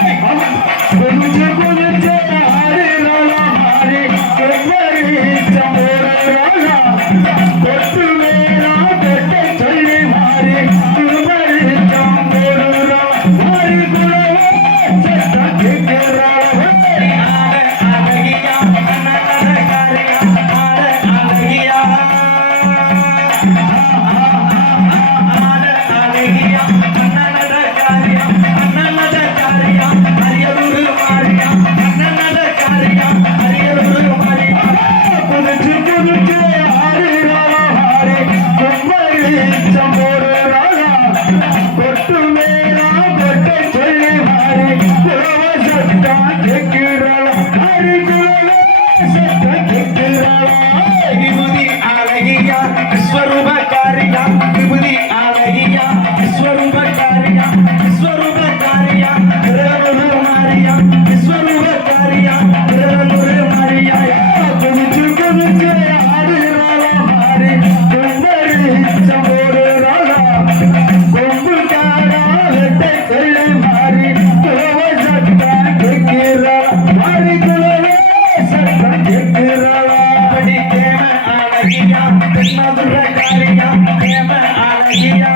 Vamos! அழகியா தென்மதுரக்காரியா Prema அழகியா.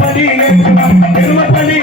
எருமப்படி